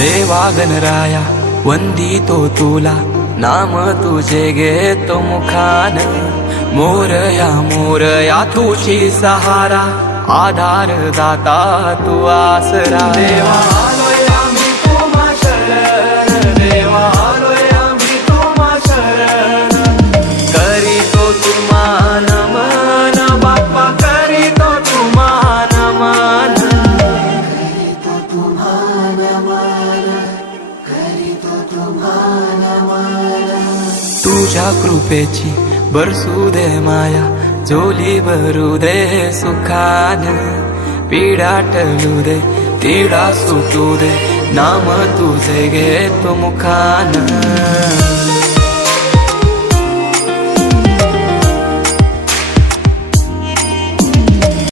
देवा गणराया वंदितो तुला, नाम तुझे घेतो मुखान। मोरया तुझी सहारा, आधार दाता तू आसरा। देवा आलोय आम्ही तुम्हा शरण, देवा आलोय आम्ही तुम्हा शरण। करीतो तुम्हा नमन बाप्पा, करीतो तुम्हा नमन। करीतो तुम्हा नमन, करीतो तुम्हा नमन। तुझ्या कृपेची बरसू दे माया, झोली भरू दे सुखान। पीडा टलू दे, तिडा सुटू दे, नाम तुझे घेतो मुखान।